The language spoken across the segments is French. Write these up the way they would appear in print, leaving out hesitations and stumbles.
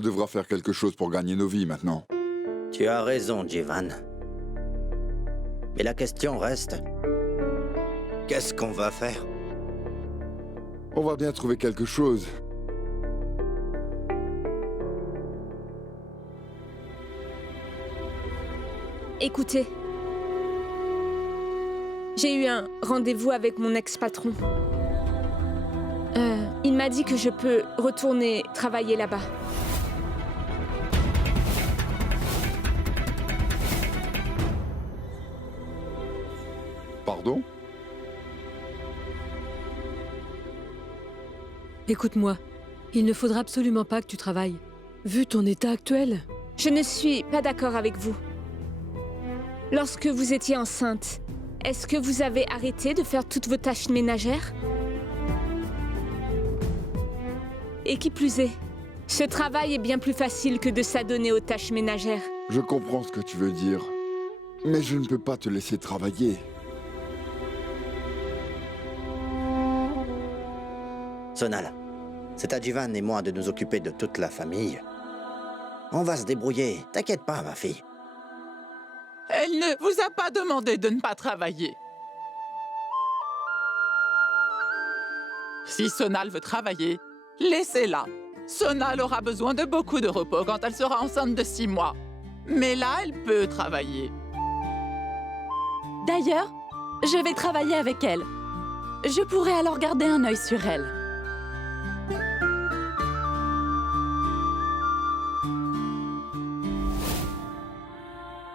On devra faire quelque chose pour gagner nos vies maintenant. Tu as raison, Jivan. Mais la question reste... Qu'est-ce qu'on va faire? On va bien trouver quelque chose. Écoutez, j'ai eu un rendez-vous avec mon ex-patron. Il m'a dit que je peux retourner travailler là-bas. Pardon? Écoute-moi, il ne faudra absolument pas que tu travailles. Vu ton état actuel. Je ne suis pas d'accord avec vous. Lorsque vous étiez enceinte, est-ce que vous avez arrêté de faire toutes vos tâches ménagères? Et qui plus est, ce travail est bien plus facile que de s'adonner aux tâches ménagères. Je comprends ce que tu veux dire. Mais je ne peux pas te laisser travailler. Sonal, c'est à Jivan et moi de nous occuper de toute la famille. On va se débrouiller. T'inquiète pas, ma fille. Elle ne vous a pas demandé de ne pas travailler. Si Sonal veut travailler, laissez-la. Sonal aura besoin de beaucoup de repos quand elle sera enceinte de 6 mois. Mais là, elle peut travailler. D'ailleurs, je vais travailler avec elle. Je pourrai alors garder un œil sur elle.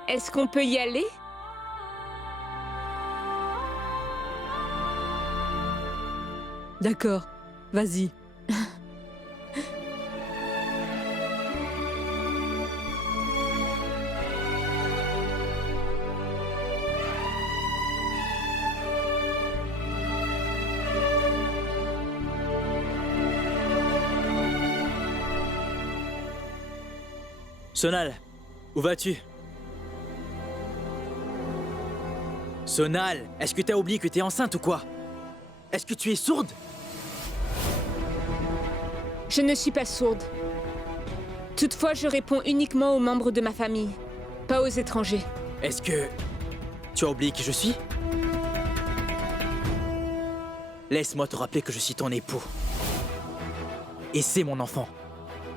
Est-ce qu'on peut y aller? D'accord, vas-y. Sonal, où vas-tu? Sonal, est-ce que t'as oublié que t'es enceinte ou quoi? Est-ce que tu es sourde? Je ne suis pas sourde. Toutefois, je réponds uniquement aux membres de ma famille, pas aux étrangers. Est-ce que... tu as oublié qui je suis? Laisse-moi te rappeler que je suis ton époux. Et c'est mon enfant.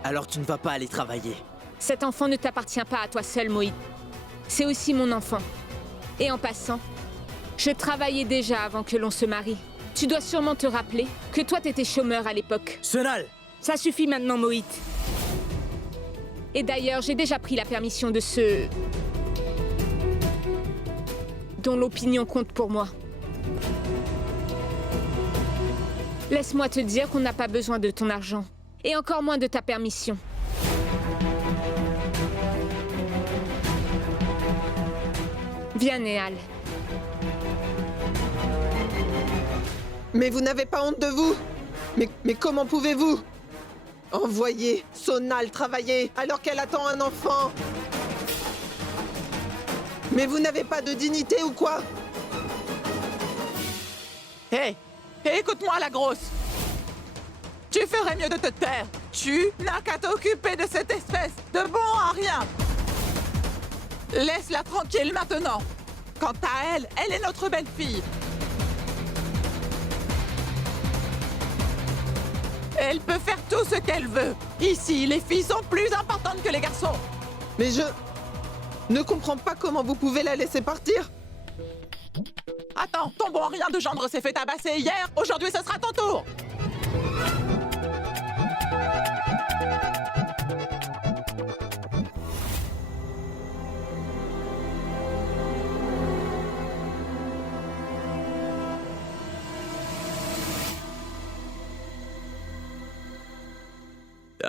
Alors tu ne vas pas aller travailler. Cet enfant ne t'appartient pas à toi seul, Moïse. C'est aussi mon enfant. Et en passant, je travaillais déjà avant que l'on se marie. Tu dois sûrement te rappeler que toi t'étais chômeur à l'époque. Sonal! Ça suffit maintenant, Moïse. Et d'ailleurs, j'ai déjà pris la permission de ceux dont l'opinion compte pour moi. Laisse-moi te dire qu'on n'a pas besoin de ton argent. Et encore moins de ta permission. Viens, Néal. Mais vous n'avez pas honte de vous? Mais comment pouvez-vous envoyer Sonal travailler alors qu'elle attend un enfant? Mais vous n'avez pas de dignité ou quoi? Hé, écoute-moi, la grosse. Tu ferais mieux de te taire. Tu n'as qu'à t'occuper de cette espèce de bon à rien. Laisse-la tranquille maintenant. Quant à elle, elle est notre belle-fille. Elle peut faire tout ce qu'elle veut. Ici, les filles sont plus importantes que les garçons. Mais je ne comprends pas comment vous pouvez la laisser partir. Attends, ton bon à rien de gendre s'est fait tabasser hier. Aujourd'hui, ce sera ton tour.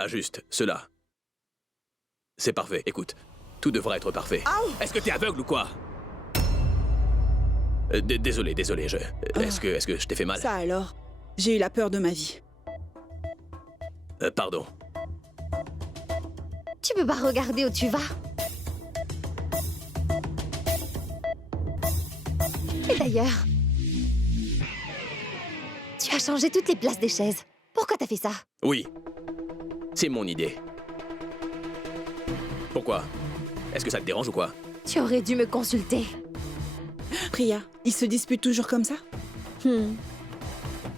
Ah, juste, cela. C'est parfait, écoute. Tout devra être parfait. Est-ce que t'es aveugle ou quoi? Désolé, Est-ce que je t'ai fait mal? Ça alors, j'ai eu la peur de ma vie. Pardon. Tu peux pas regarder où tu vas? Et d'ailleurs, tu as changé toutes les places des chaises. Pourquoi t'as fait ça? Oui. C'est mon idée. Pourquoi? Est-ce que ça te dérange ou quoi? Tu aurais dû me consulter. Priya, ils se disputent toujours comme ça?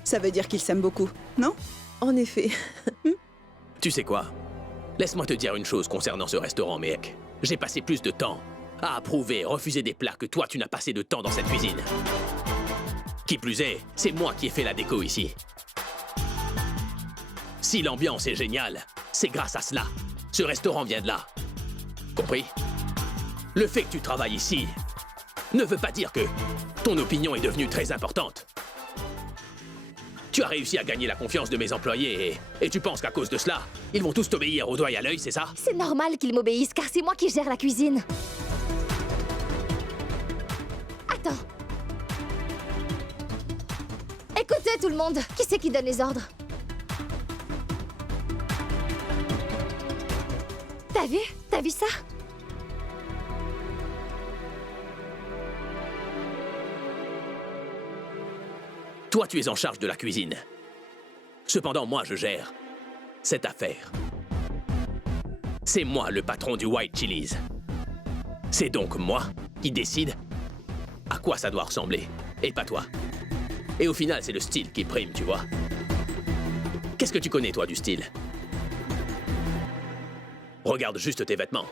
Ça veut dire qu'ils s'aiment beaucoup, non? En effet. Tu sais quoi? Laisse-moi te dire une chose concernant ce restaurant, mec. J'ai passé plus de temps à approuver et refuser des plats que toi, tu n'as passé de temps dans cette cuisine. Qui plus est, c'est moi qui ai fait la déco ici. Si l'ambiance est géniale, c'est grâce à cela. Ce restaurant vient de là. Compris? Le fait que tu travailles ici ne veut pas dire que ton opinion est devenue très importante. Tu as réussi à gagner la confiance de mes employés et tu penses qu'à cause de cela, ils vont tous t'obéir au doigt et à l'œil, c'est ça? C'est normal qu'ils m'obéissent car c'est moi qui gère la cuisine. Attends. Écoutez tout le monde, qui c'est qui donne les ordres? T'as vu? T'as vu ça? Toi, tu es en charge de la cuisine. Cependant, moi, je gère cette affaire. C'est moi le patron du White Chili's. C'est donc moi qui décide à quoi ça doit ressembler, et pas toi. Et au final, c'est le style qui prime, tu vois. Qu'est-ce que tu connais, toi, du style? Regarde juste tes vêtements.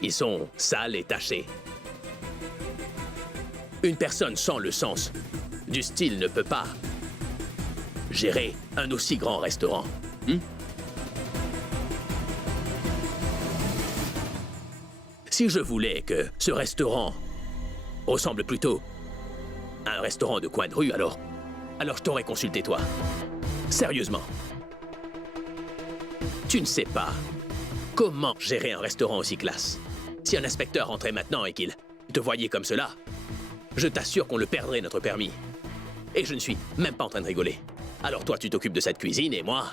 Ils sont sales et tachés. Une personne sans le sens du style ne peut pas gérer un aussi grand restaurant. Si je voulais que ce restaurant ressemble plutôt à un restaurant de coin de rue, alors je t'aurais consulté, toi. Sérieusement. Tu ne sais pas comment gérer un restaurant aussi classe. Si un inspecteur rentrait maintenant et qu'il te voyait comme cela, je t'assure qu'on le perdrait, notre permis. Et je ne suis même pas en train de rigoler. Alors toi, tu t'occupes de cette cuisine et moi,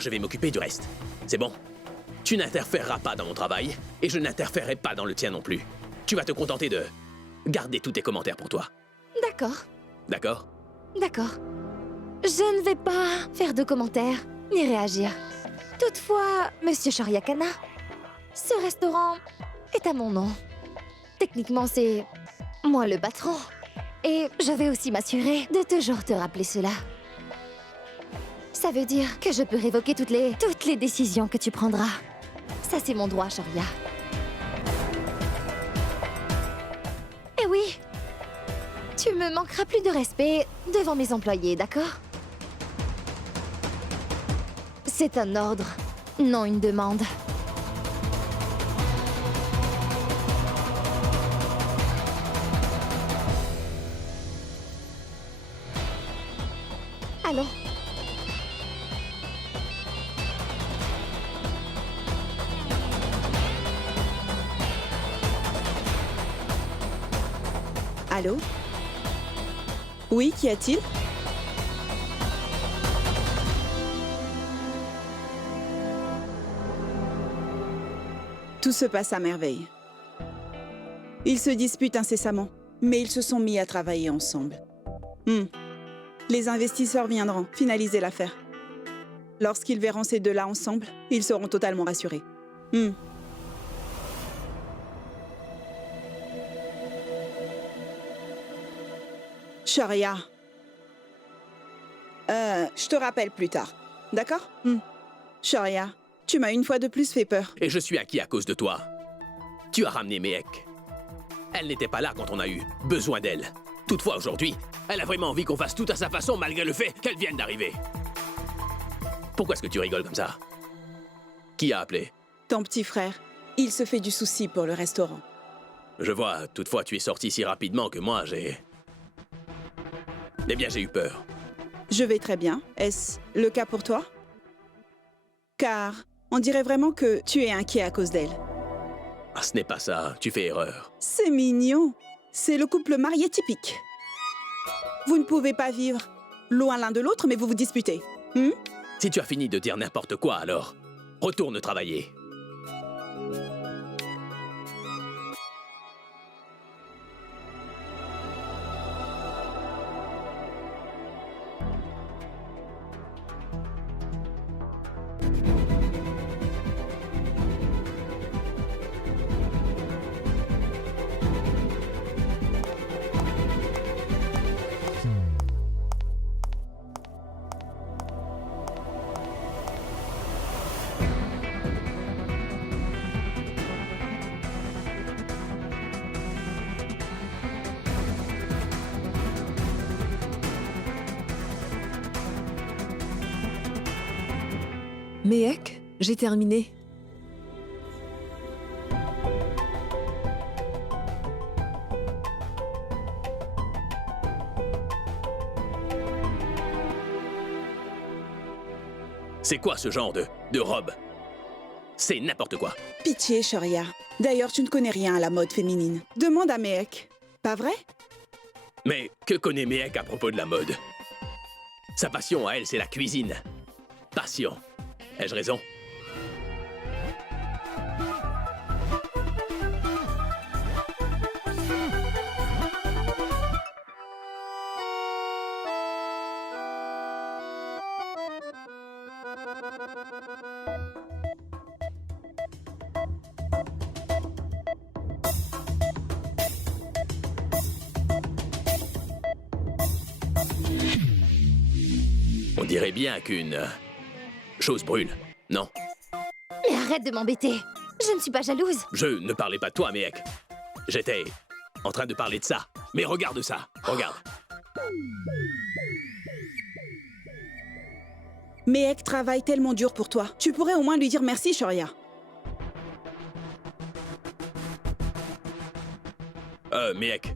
je vais m'occuper du reste. C'est bon? Tu n'interféreras pas dans mon travail et je n'interférerai pas dans le tien non plus. Tu vas te contenter de garder tous tes commentaires pour toi. D'accord. D'accord? D'accord. Je ne vais pas faire de commentaires, ni réagir. Toutefois, Monsieur Shoryakana, ce restaurant est à mon nom. Techniquement, c'est moi le patron. Et je vais aussi m'assurer de toujours te rappeler cela. Ça veut dire que je peux révoquer toutes les décisions que tu prendras. Ça, c'est mon droit, Shorya. Et oui, tu me manqueras plus de respect devant mes employés, d'accord? C'est un ordre, non une demande. Allons. Allô? Oui, qu'y a-t-il? Tout se passe à merveille. Ils se disputent incessamment, mais ils se sont mis à travailler ensemble. Les investisseurs viendront finaliser l'affaire. Lorsqu'ils verront ces deux-là ensemble, ils seront totalement rassurés. Shorya. Je te rappelle plus tard. D'accord? Shorya, tu m'as une fois de plus fait peur. Et je suis inquiet à cause de toi. Tu as ramené Mehek. Elle n'était pas là quand on a eu besoin d'elle. Toutefois, aujourd'hui, elle a vraiment envie qu'on fasse tout à sa façon malgré le fait qu'elle vienne d'arriver. Pourquoi est-ce que tu rigoles comme ça? Qui a appelé? Ton petit frère. Il se fait du souci pour le restaurant. Je vois, toutefois, tu es sorti si rapidement que moi, Eh bien, j'ai eu peur. Je vais très bien. Est-ce le cas pour toi? Car on dirait vraiment que tu es inquiet à cause d'elle. Ah, ce n'est pas ça, tu fais erreur. C'est mignon. C'est le couple marié typique. Vous ne pouvez pas vivre loin l'un de l'autre, mais vous vous disputez. Si tu as fini de dire n'importe quoi, alors retourne travailler. Méhek, j'ai terminé. C'est quoi ce genre de robe? C'est n'importe quoi. Pitié, Shoria. D'ailleurs, tu ne connais rien à la mode féminine. Demande à Méhek. Pas vrai? Mais que connaît Méhek à propos de la mode? Sa passion à elle, c'est la cuisine. Passion. Ai-je raison? On dirait bien qu'une chose brûle, non? Mais arrête de m'embêter. Je ne suis pas jalouse. Je ne parlais pas de toi, Méhek. J'étais en train de parler de ça. Mais regarde ça, regarde. Méhek travaille tellement dur pour toi. Tu pourrais au moins lui dire merci, Shoria. Méhek.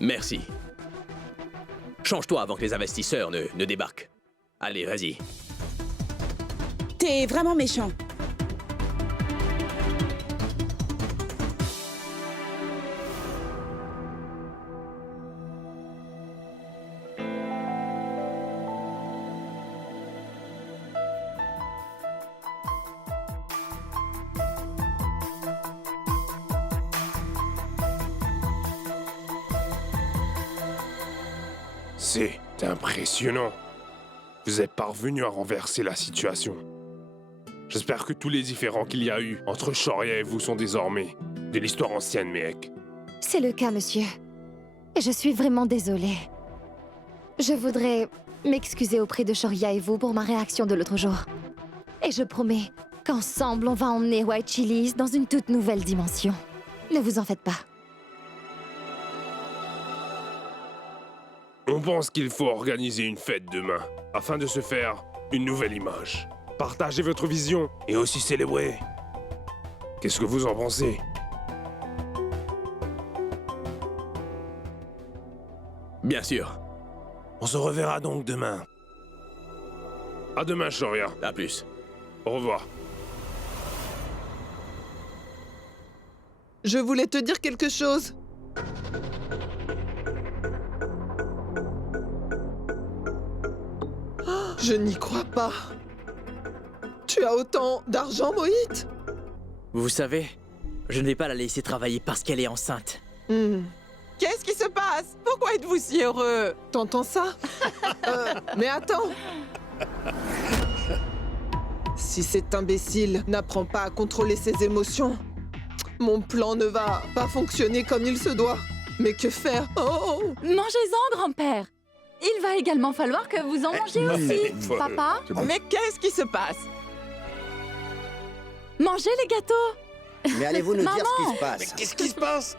Merci. Change-toi avant que les investisseurs ne débarquent. Allez, vas-y. T'es vraiment méchant. C'est impressionnant. Vous êtes parvenu à renverser la situation. J'espère que tous les différends qu'il y a eu entre Shoria et vous sont désormais de l'histoire ancienne, Méhek. C'est le cas, monsieur. Et je suis vraiment désolée. Je voudrais m'excuser auprès de Shoria et vous pour ma réaction de l'autre jour. Et je promets qu'ensemble, on va emmener White Chili's dans une toute nouvelle dimension. Ne vous en faites pas. On pense qu'il faut organiser une fête demain, afin de se faire une nouvelle image. Partagez votre vision et aussi célébrer. Qu'est-ce que vous en pensez? Bien sûr. On se reverra donc demain. À demain, Shoria. À plus. Au revoir. Je voulais te dire quelque chose. Je n'y crois pas. Tu as autant d'argent, Mohit? Vous savez, je ne vais pas la laisser travailler parce qu'elle est enceinte. Qu'est-ce qui se passe? Pourquoi êtes-vous si heureux? T'entends ça? Mais attends. Si cet imbécile n'apprend pas à contrôler ses émotions, mon plan ne va pas fonctionner comme il se doit. Mais que faire? Oh! Mangez-en, grand-père. Il va également falloir que vous en mangiez aussi, papa. Mais qu'est-ce qui se passe? Mangez les gâteaux. Mais allez-vous nous dire ce qui Maman! se passe? Mais qu'est-ce qui se passe?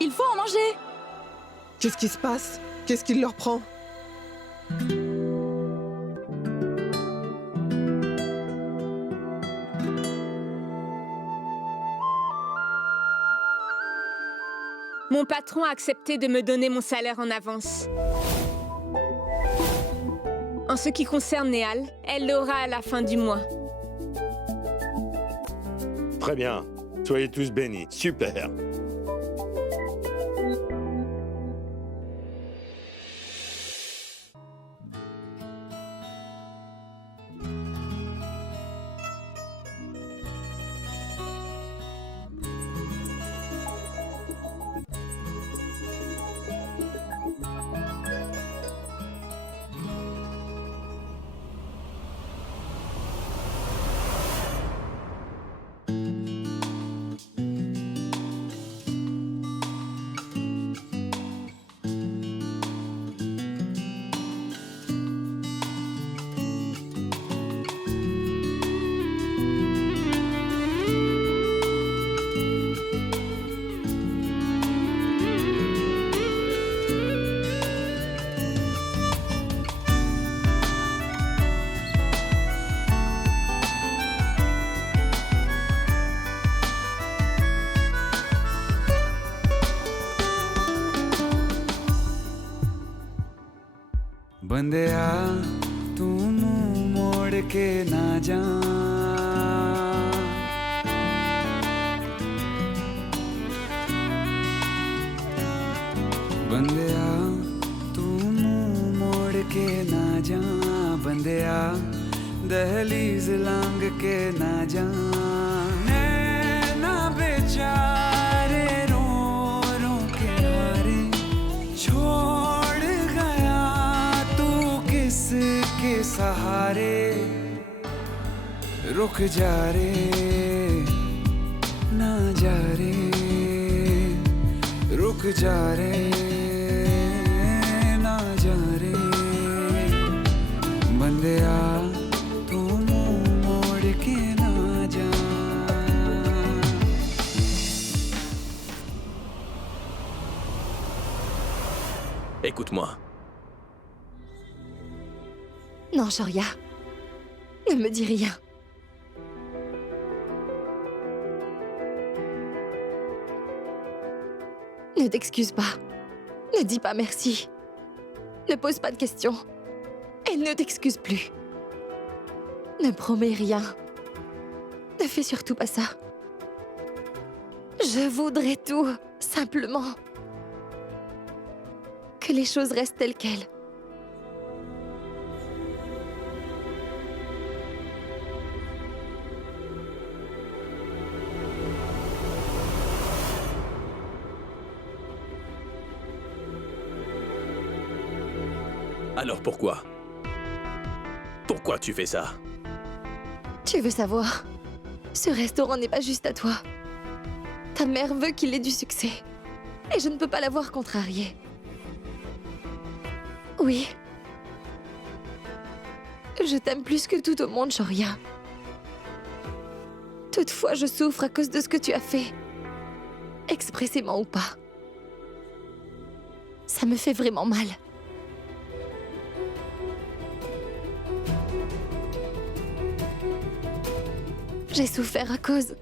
Il faut en manger. Qu'est-ce qui se passe? Qu'est-ce qu'il leur prend? Mon patron a accepté de me donner mon salaire en avance. En ce qui concerne Néal, elle l'aura à la fin du mois. Très bien. Soyez tous bénis. Super. बंदिया तू मुंह मोड़ के ना जा बंदिया तू मुंह मोड़ के ना जा बंदिया दहलीज लांग के ना जा नैना बेचारे रो रो के हारे छोड़ गया तू किसके सहारे रुक जा रे ना जा रे रुक जा रे ना जा रे बंदिया तू मुंह मोड़ के ना जा Écoute-moi. Non, Shoria. Ne me dis rien. Ne t'excuse pas. Ne dis pas merci. Ne pose pas de questions. Et ne t'excuse plus. Ne promets rien. Ne fais surtout pas ça. Je voudrais tout, simplement. Que les choses restent telles quelles. Alors pourquoi? Pourquoi tu fais ça? Tu veux savoir? Ce restaurant n'est pas juste à toi. Ta mère veut qu'il ait du succès. Et je ne peux pas la voir contrariée. Oui. Je t'aime plus que tout au monde, Shoria. Toutefois, je souffre à cause de ce que tu as fait. Expressément ou pas. Ça me fait vraiment mal. J'ai souffert à cause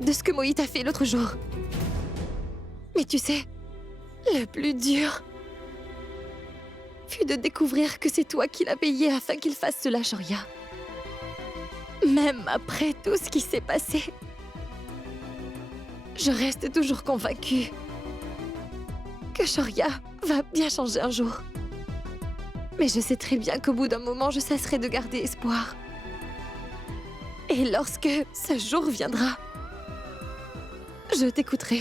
de ce que Moït a fait l'autre jour. Mais tu sais, le plus dur fut de découvrir que c'est toi qui l'as payé afin qu'il fasse cela, Shoria. Même après tout ce qui s'est passé, je reste toujours convaincue que Shoria va bien changer un jour. Mais je sais très bien qu'au bout d'un moment, je cesserai de garder espoir. Et lorsque ce jour viendra, je t'écouterai.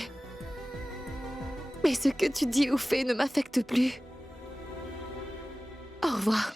Mais ce que tu dis ou fais ne m'affecte plus. Au revoir.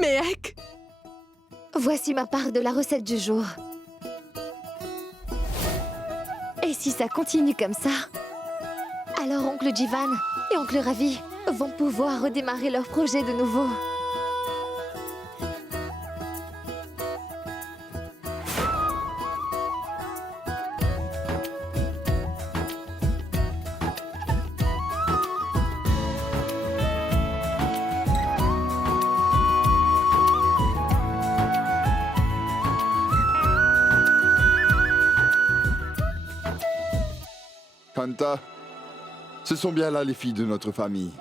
Méhek! Voici ma part de la recette du jour. Et si ça continue comme ça, alors oncle Jivan et oncle Ravi vont pouvoir redémarrer leur projet de nouveau. Kanta, ce sont bien là les filles de notre famille.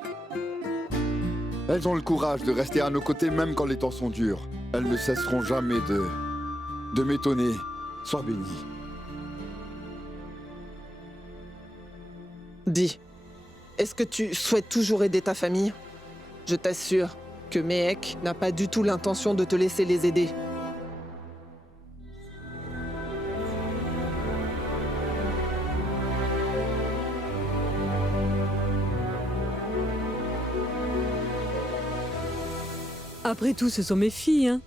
Elles ont le courage de rester à nos côtés même quand les temps sont durs. Elles ne cesseront jamais de m'étonner. Sois bénie. Dis, est-ce que tu souhaites toujours aider ta famille? Je t'assure que Méhek n'a pas du tout l'intention de te laisser les aider. Après tout, ce sont mes filles, hein.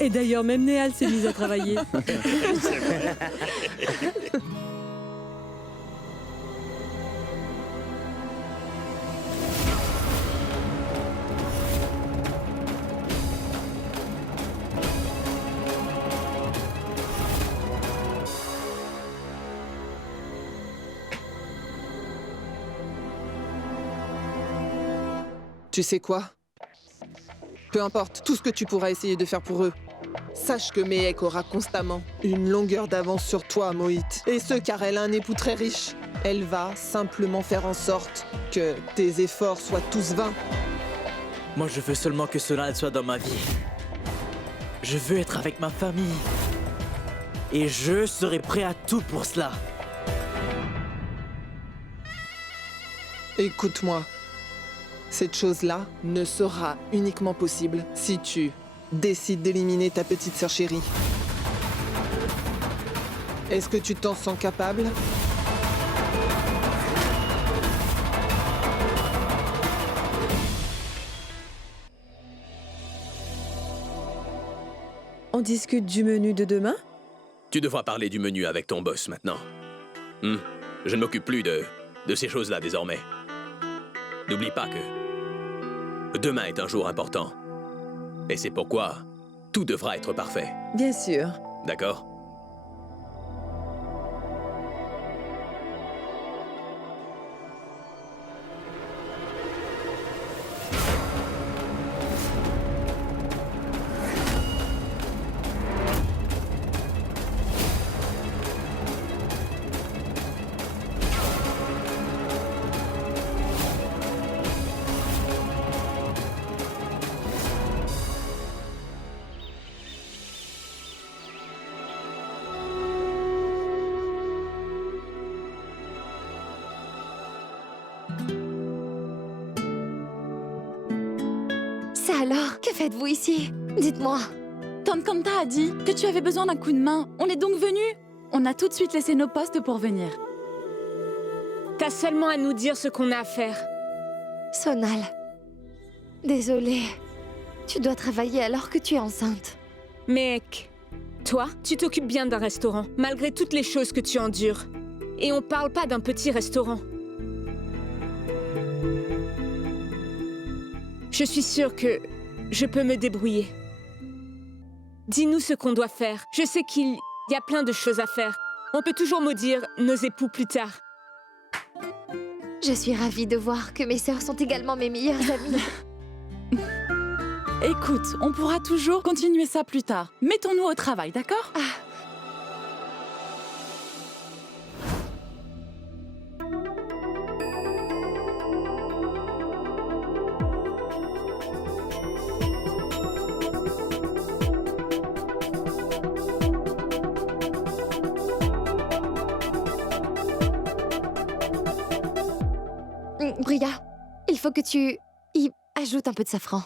Et d'ailleurs, même Néal s'est mise à travailler. Tu sais quoi? Peu importe tout ce que tu pourras essayer de faire pour eux, sache que Mehek aura constamment une longueur d'avance sur toi, Mohit. Et ce, car elle a un époux très riche. Elle va simplement faire en sorte que tes efforts soient tous vains. Moi, je veux seulement que Sonal soit dans ma vie. Je veux être avec ma famille. Et je serai prêt à tout pour cela. Écoute-moi. Cette chose-là ne sera uniquement possible si tu décides d'éliminer ta petite sœur chérie. Est-ce que tu t'en sens capable? On discute du menu de demain? Tu devras parler du menu avec ton boss maintenant. Je ne m'occupe plus de ces choses-là désormais. N'oublie pas que demain est un jour important. Et c'est pourquoi tout devra être parfait. Bien sûr. D'accord? Ça alors, que faites-vous ici? Dites-moi. Tante Kanta a dit que tu avais besoin d'un coup de main. On est donc venus. On a tout de suite laissé nos postes pour venir. T'as seulement à nous dire ce qu'on a à faire. Sonal. Désolée. Tu dois travailler alors que tu es enceinte. Mec, toi, tu t'occupes bien d'un restaurant, malgré toutes les choses que tu endures. Et on parle pas d'un petit restaurant. Je suis sûre que je peux me débrouiller. Dis-nous ce qu'on doit faire. Je sais qu'il y a plein de choses à faire. On peut toujours maudire nos époux plus tard. Je suis ravie de voir que mes sœurs sont également mes meilleures amies. Écoute, on pourra toujours continuer ça plus tard. Mettons-nous au travail, d'accord? Bria, il faut que tu y ajoutes un peu de safran.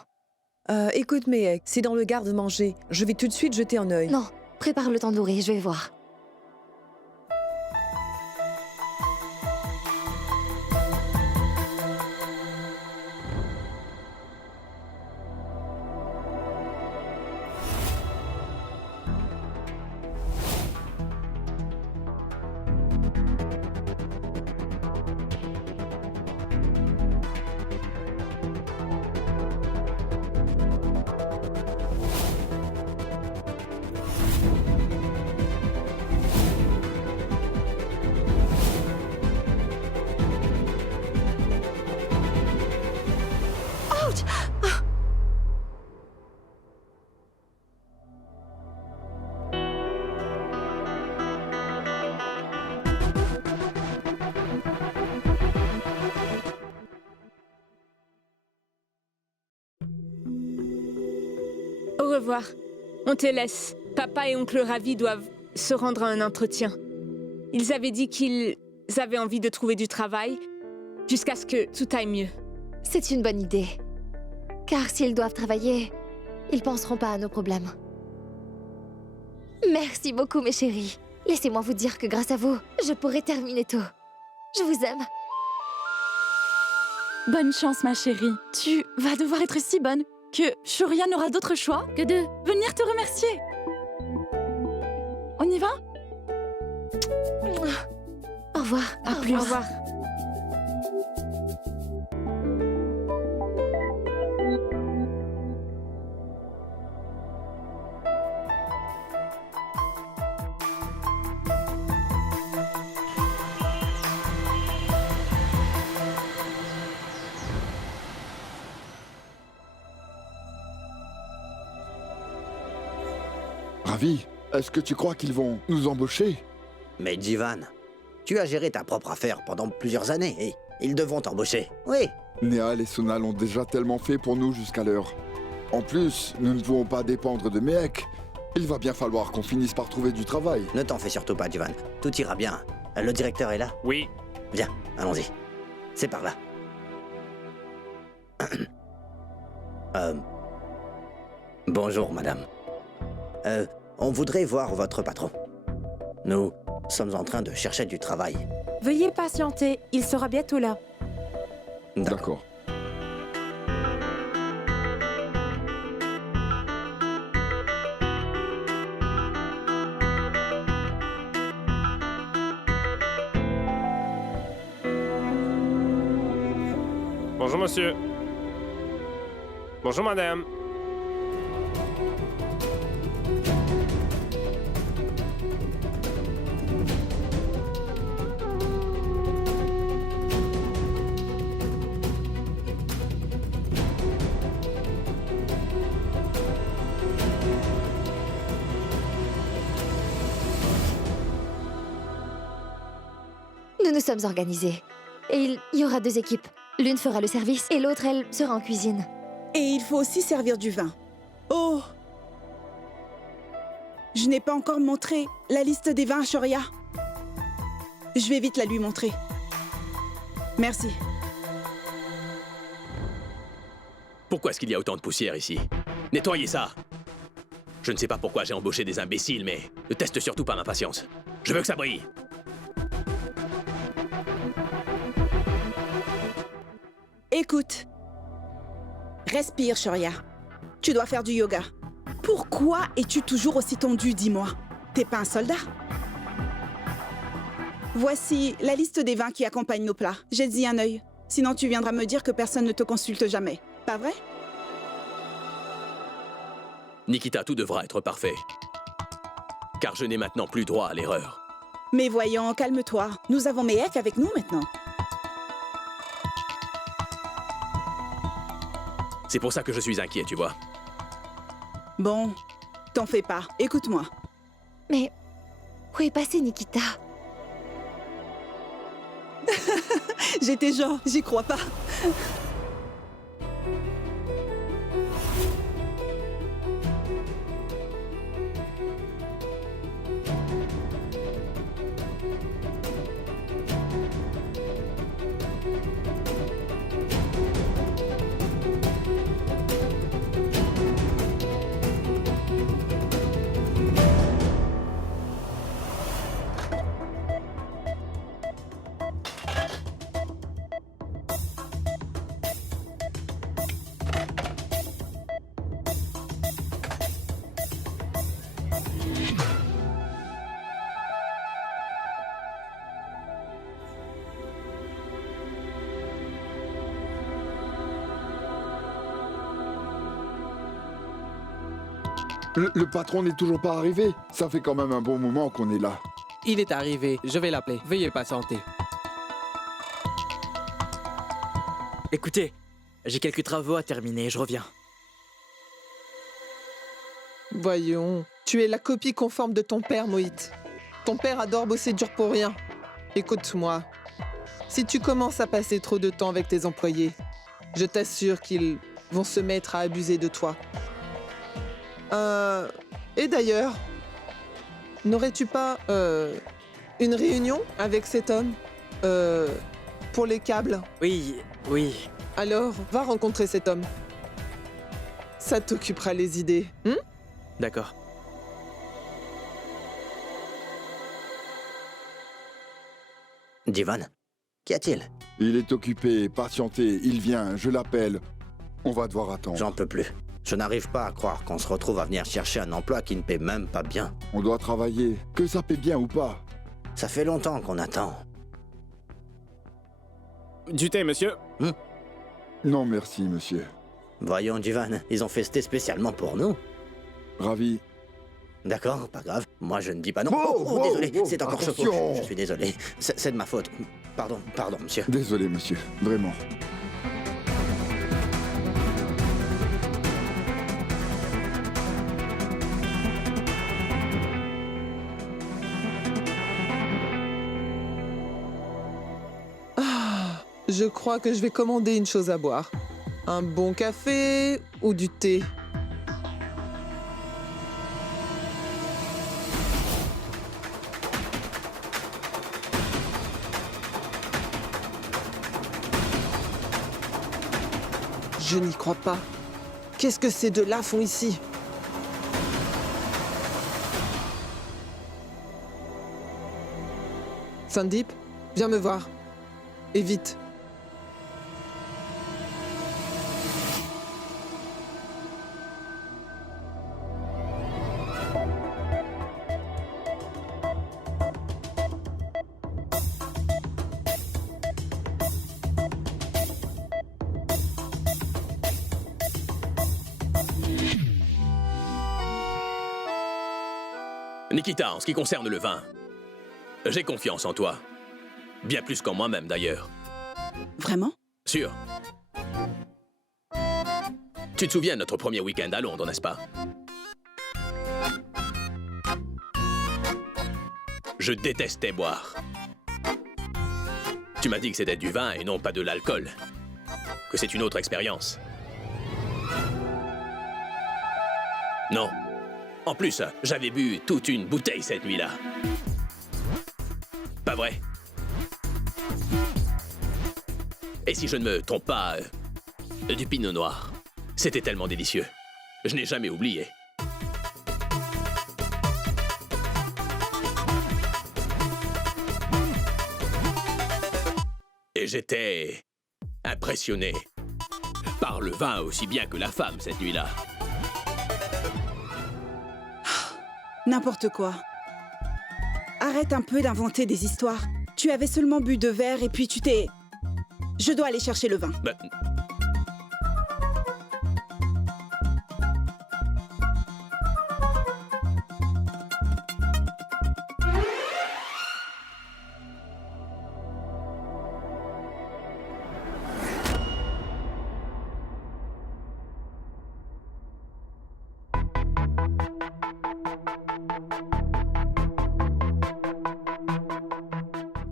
Écoute, Mehek, c'est dans le garde-manger. Je vais tout de suite jeter un œil. Non, prépare le tandoori, je vais voir. Au revoir. On te laisse. Papa et oncle Ravi doivent se rendre à un entretien. Ils avaient dit qu'ils avaient envie de trouver du travail jusqu'à ce que tout aille mieux. C'est une bonne idée. Car s'ils doivent travailler, ils penseront pas à nos problèmes. Merci beaucoup, mes chéris. Laissez-moi vous dire que grâce à vous, je pourrai terminer tôt. Je vous aime. Bonne chance, ma chérie. Tu vas devoir être si bonne que Shoria n'aura d'autre choix que de venir te remercier. On y va? Au revoir. À plus. Au revoir. Ravi, est-ce que tu crois qu'ils vont nous embaucher? Mais Jivan, tu as géré ta propre affaire pendant plusieurs années et ils devront t'embaucher. Oui. Néal et Sonal ont déjà tellement fait pour nous jusqu'à l'heure. En plus, nous ne pouvons pas dépendre de Mehek. Il va bien falloir qu'on finisse par trouver du travail. Ne t'en fais surtout pas, Jivan. Tout ira bien. Le directeur est là? Oui. Viens, allons-y. C'est par là. Bonjour, madame. On voudrait voir votre patron. Nous sommes en train de chercher du travail. Veuillez patienter, il sera bientôt là. D'accord. Bonjour, monsieur. Bonjour, madame. Nous nous sommes organisés. Et il y aura 2 équipes. L'une fera le service et l'autre, elle, sera en cuisine. Et il faut aussi servir du vin. Oh! Je n'ai pas encore montré la liste des vins à Shoria. Je vais vite la lui montrer. Merci. Pourquoi est-ce qu'il y a autant de poussière ici? Nettoyez ça! Je ne sais pas pourquoi j'ai embauché des imbéciles, mais ne teste surtout pas ma patience. Je veux que ça brille! Écoute. Respire, Shoria. Tu dois faire du yoga. Pourquoi es-tu toujours aussi tendu, dis-moi? T'es pas un soldat? Voici la liste des vins qui accompagnent nos plats. Jette-y un œil. Sinon, tu viendras me dire que personne ne te consulte jamais. Pas vrai? Nikita, tout devra être parfait. Car je n'ai maintenant plus droit à l'erreur. Mais voyons, calme-toi. Nous avons Mehek avec nous maintenant. C'est pour ça que je suis inquiet, tu vois. Bon, t'en fais pas. Écoute-moi. Mais où est passé Nikita? J'étais genre, j'y crois pas. Le patron n'est toujours pas arrivé. Ça fait quand même un bon moment qu'on est là. Il est arrivé, je vais l'appeler. Veuillez patienter. Écoutez, j'ai quelques travaux à terminer, je reviens. Voyons, tu es la copie conforme de ton père, Mohit. Ton père adore bosser dur pour rien. Écoute-moi, si tu commences à passer trop de temps avec tes employés, je t'assure qu'ils vont se mettre à abuser de toi. Et d'ailleurs, n'aurais-tu pas une réunion avec cet homme pour les câbles? Oui. Alors, va rencontrer cet homme. Ça t'occupera les idées, D'accord. Divan, qu'y a-t-il? Il est occupé, patientez, il vient, je l'appelle. On va devoir attendre. J'en peux plus. Je n'arrive pas à croire qu'on se retrouve à venir chercher un emploi qui ne paie même pas bien. On doit travailler, que ça paie bien ou pas. Ça fait longtemps qu'on attend. Du thé, monsieur. Non, merci, monsieur. Voyons, Divan, ils ont festé spécialement pour nous. Ravi. D'accord, pas grave. Moi, je ne dis pas non. Wow, désolé, wow, c'est encore attention. chaud. Je suis désolé. C'est de ma faute. Pardon, monsieur. Désolé, monsieur. Vraiment. Je crois que je vais commander une chose à boire. Un bon café ou du thé? Je n'y crois pas. Qu'est-ce que ces deux-là font ici? Sandeep, viens me voir. Et vite. Nikita, en ce qui concerne le vin, j'ai confiance en toi. Bien plus qu'en moi-même, d'ailleurs. Vraiment? Sûr. Tu te souviens de notre premier week-end à Londres, n'est-ce pas? Je détestais boire. Tu m'as dit que c'était du vin et non pas de l'alcool. Que c'est une autre expérience. Non. En plus, j'avais bu toute une bouteille cette nuit-là. Pas vrai? Et si je ne me trompe pas, du pinot noir. C'était tellement délicieux. Je n'ai jamais oublié. Et j'étais impressionné par le vin aussi bien que la femme cette nuit-là. N'importe quoi. Arrête un peu d'inventer des histoires. Tu avais seulement bu 2 verres et puis tu t'es... Je dois aller chercher le vin. Bah...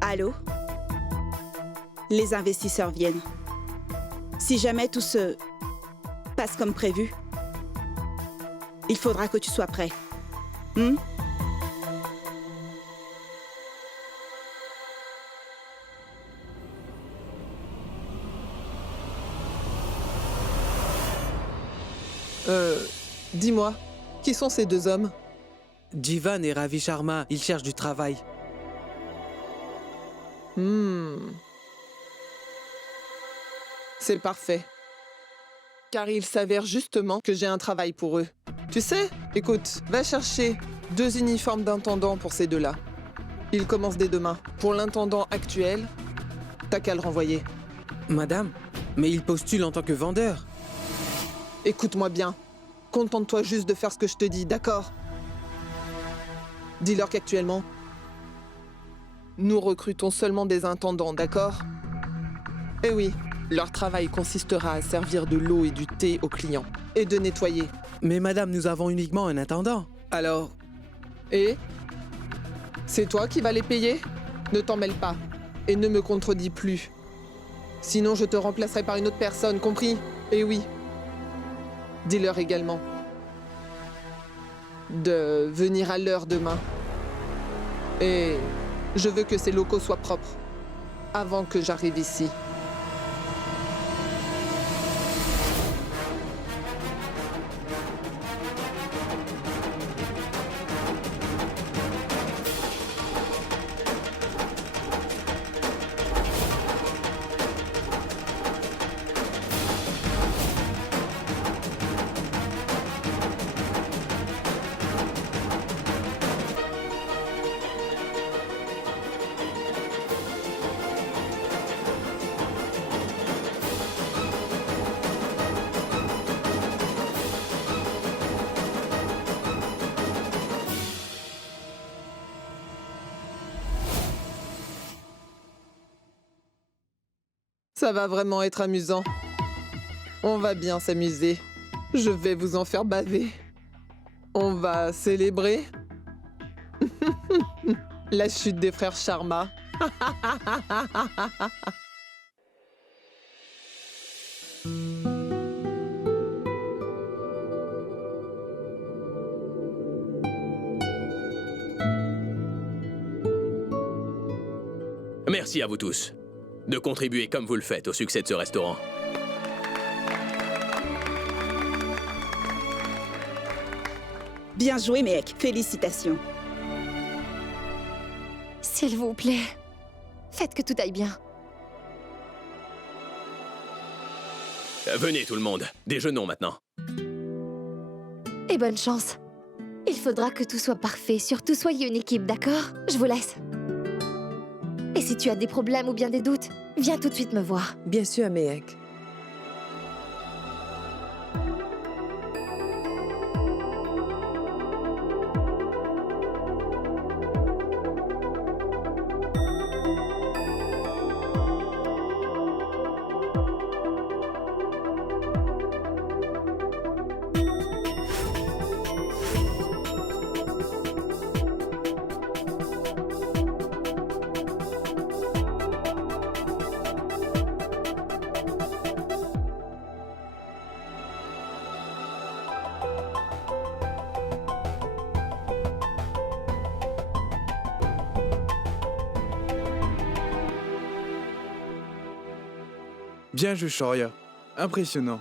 Allô? Les investisseurs viennent. Si jamais tout se passe comme prévu, il faudra que tu sois prêt. Dis-moi, qui sont ces 2 hommes? Divan et Ravi Sharma, ils cherchent du travail. C'est parfait. Car il s'avère justement que j'ai un travail pour eux. Tu sais, écoute, va chercher 2 uniformes d'intendant pour ces 2-là. Ils commencent dès demain. Pour l'intendant actuel, t'as qu'à le renvoyer. Madame, mais il postule en tant que vendeur. Écoute-moi bien. Contente-toi juste de faire ce que je te dis, d'accord? Dis-leur qu'actuellement, nous recrutons seulement des intendants, d'accord? Eh oui, leur travail consistera à servir de l'eau et du thé aux clients, et de nettoyer. Mais madame, nous avons uniquement un intendant. Alors... Et? C'est toi qui vas les payer? Ne t'en mêle pas, et ne me contredis plus. Sinon je te remplacerai par une autre personne, compris? Eh oui. Dis-leur également de venir à l'heure demain. Et je veux que ces locaux soient propres avant que j'arrive ici. Ça va vraiment être amusant. On va bien s'amuser. Je vais vous en faire baver. On va célébrer la chute des frères Sharma. Merci à vous tous de contribuer comme vous le faites au succès de ce restaurant. Bien joué, mec. Félicitations. S'il vous plaît, faites que tout aille bien. Venez tout le monde, déjeunons maintenant. Et bonne chance. Il faudra que tout soit parfait, surtout soyez une équipe, d'accord? Je vous laisse. Et si tu as des problèmes ou bien des doutes, viens tout de suite me voir. Bien sûr, Mehek. Bien joué, Shoria. Impressionnant.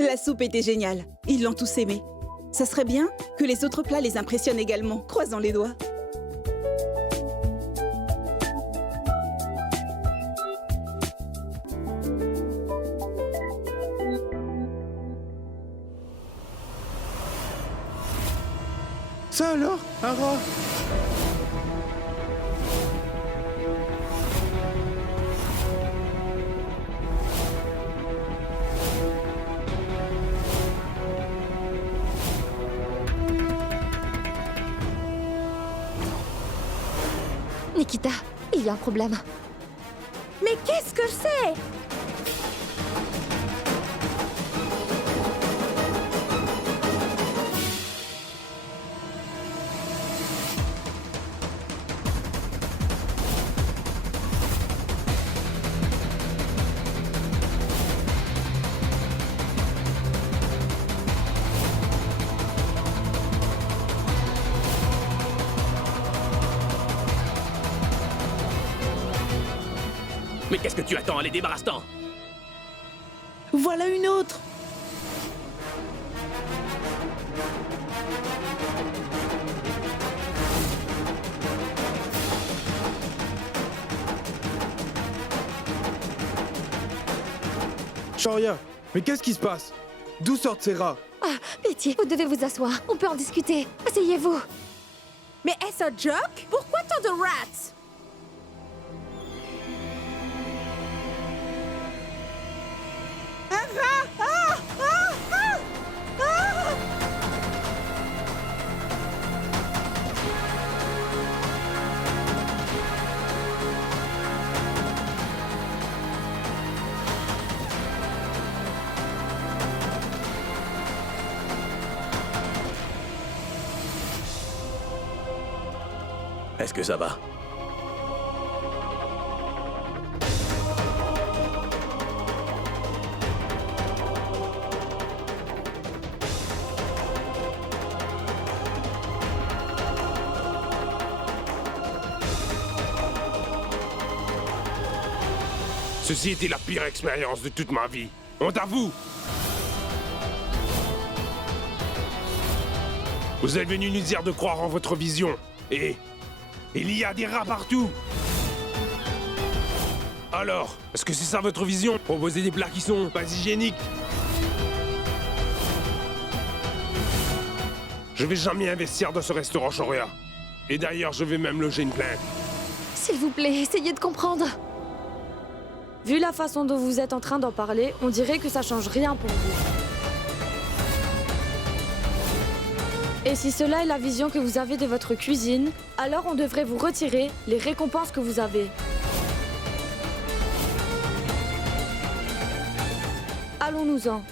La soupe était géniale. Ils l'ont tous aimée. Ça serait bien que les autres plats les impressionnent également. Croisons les doigts. Ça alors, un rat? Nikita, il y a un problème. Mais qu'est-ce que c'est? Mais qu'est-ce que tu attends? Allez, débarrasse-t'en! Voilà une autre. Shoria, mais qu'est-ce qui se passe? D'où sortent ces rats? Ah, pitié, vous devez vous asseoir. On peut en discuter. Asseyez-vous. Mais est-ce un joke? Pourquoi tant de rats? Est-ce que ça va? Ceci était la pire expérience de toute ma vie. Honte à vous! Vous êtes venu nous dire de croire en votre vision. Et il y a des rats partout. Alors, est-ce que c'est ça votre vision? Proposer des plats qui sont pas hygiéniques? Je vais jamais investir dans ce restaurant, Shoria. Et d'ailleurs, je vais même loger une plainte. S'il vous plaît, essayez de comprendre. Vu la façon dont vous êtes en train d'en parler, on dirait que ça change rien pour vous. Et si cela est la vision que vous avez de votre cuisine, alors on devrait vous retirer les récompenses que vous avez. Allons-nous-en.